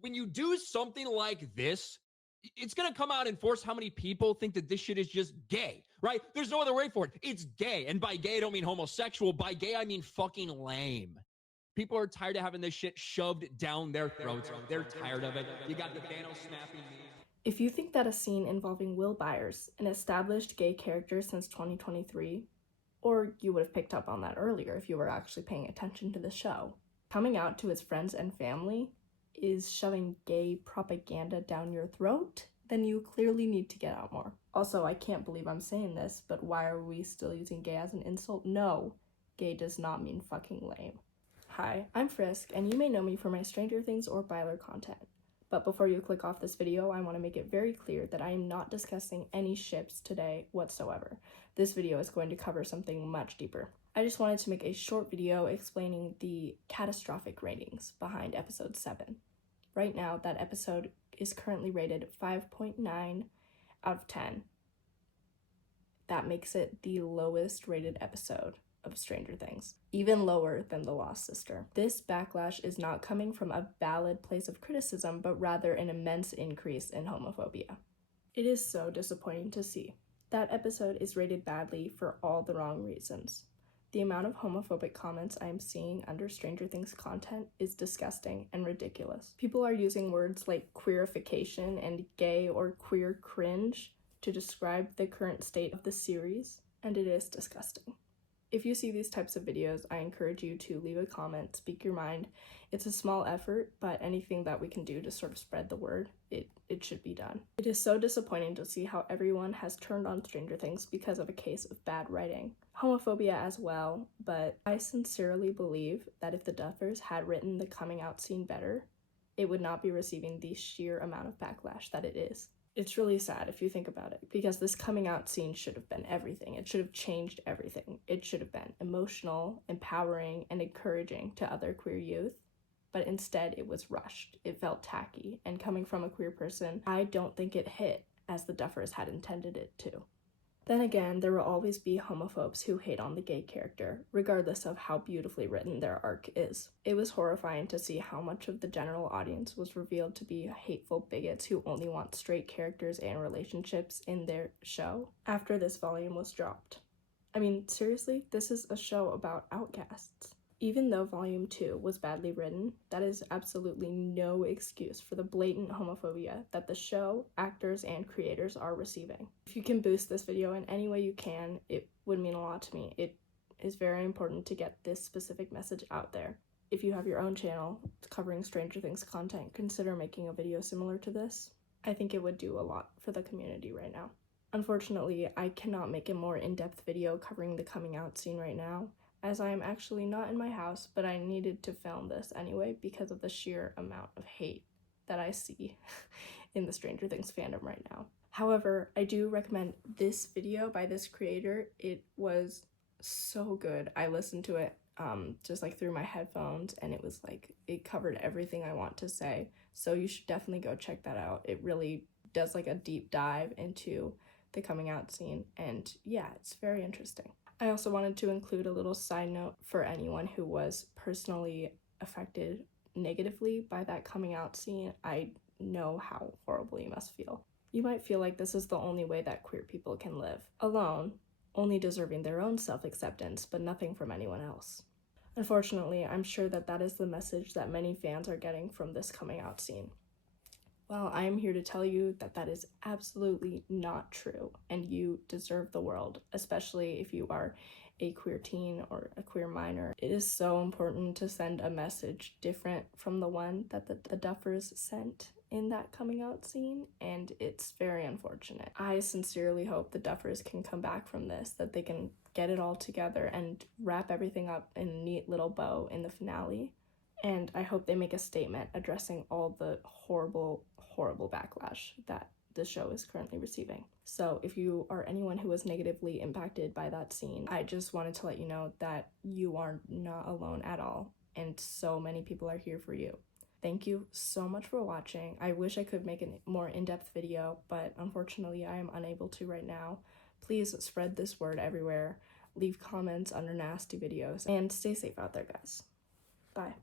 when you do something like this, it's going to come out and force how many people think that this shit is just gay, right? There's no other way for it. It's gay. And by gay, I don't mean homosexual. By gay, I mean fucking lame. People are tired of having this shit shoved down their throats. They're tired of it. You got the Thanos snapping me. If you think that a scene involving Will Byers, an established gay character since 2023, or you would have picked up on that earlier if you were actually paying attention to the show, coming out to his friends and family is shoving gay propaganda down your throat, then you clearly need to get out more. Also, I can't believe I'm saying this, but why are we still using gay as an insult? No, gay does not mean fucking lame. Hi, I'm Frisk, and you may know me for my Stranger Things or Byler content. But before you click off this video, I want to make it very clear that I am not discussing any ships today whatsoever. This video is going to cover something much deeper. I just wanted to make a short video explaining the catastrophic ratings behind episode 7. Right now, that episode is currently rated 5.9 out of 10. That makes it the lowest rated episode of Stranger Things, even lower than The Lost Sister. This backlash is not coming from a valid place of criticism, but rather an immense increase in homophobia. It is so disappointing to see. That episode is rated badly for all the wrong reasons. The amount of homophobic comments I am seeing under Stranger Things content is disgusting and ridiculous. People are using words like queerification and gay or queer cringe to describe the current state of the series, and it is disgusting. If you see these types of videos, I encourage you to leave a comment, speak your mind. It's a small effort, but anything that we can do to sort of spread the word, it should be done. It is so disappointing to see how everyone has turned on Stranger Things because of a case of bad writing. Homophobia as well, but I sincerely believe that if the Duffers had written the coming out scene better, it would not be receiving the sheer amount of backlash that it is. It's really sad if you think about it, because this coming out scene should have been everything. It should have changed everything. It should have been emotional, empowering, and encouraging to other queer youth, but instead it was rushed. It felt tacky, and coming from a queer person, I don't think it hit as the Duffers had intended it to. Then again, there will always be homophobes who hate on the gay character, regardless of how beautifully written their arc is. It was horrifying to see how much of the general audience was revealed to be hateful bigots who only want straight characters and relationships in their show after this volume was dropped. I mean, seriously, this is a show about outcasts. Even though Volume 2 was badly written, that is absolutely no excuse for the blatant homophobia that the show, actors, and creators are receiving. If you can boost this video in any way you can, it would mean a lot to me. It is very important to get this specific message out there. If you have your own channel covering Stranger Things content, consider making a video similar to this. I think it would do a lot for the community right now. Unfortunately, I cannot make a more in-depth video covering the coming out scene right now, as I am actually not in my house, but I needed to film this anyway because of the sheer amount of hate that I see in the Stranger Things fandom right now. However, I do recommend this video by this creator. It was so good. I listened to it just like through my headphones, and it was like, it covered everything I want to say. So you should definitely go check that out. It really does like a deep dive into the coming out scene, and yeah, it's very interesting. I also wanted to include a little side note for anyone who was personally affected negatively by that coming out scene. I know how horrible you must feel. You might feel like this is the only way that queer people can live, alone, only deserving their own self-acceptance, but nothing from anyone else. Unfortunately, I'm sure that that is the message that many fans are getting from this coming out scene. Well, I am here to tell you that that is absolutely not true, and you deserve the world, especially if you are a queer teen or a queer minor. It is so important to send a message different from the one that the Duffers sent in that coming out scene, and it's very unfortunate. I sincerely hope the Duffers can come back from this, that they can get it all together and wrap everything up in a neat little bow in the finale. And I hope they make a statement addressing all the horrible backlash that the show is currently receiving. So if you are anyone who was negatively impacted by that scene, I just wanted to let you know that you are not alone at all, and so many people are here for you. Thank you so much for watching. I wish I could make a more in-depth video, but unfortunately I am unable to right now. Please spread this word everywhere. Leave comments under nasty videos, and stay safe out there, guys. Bye.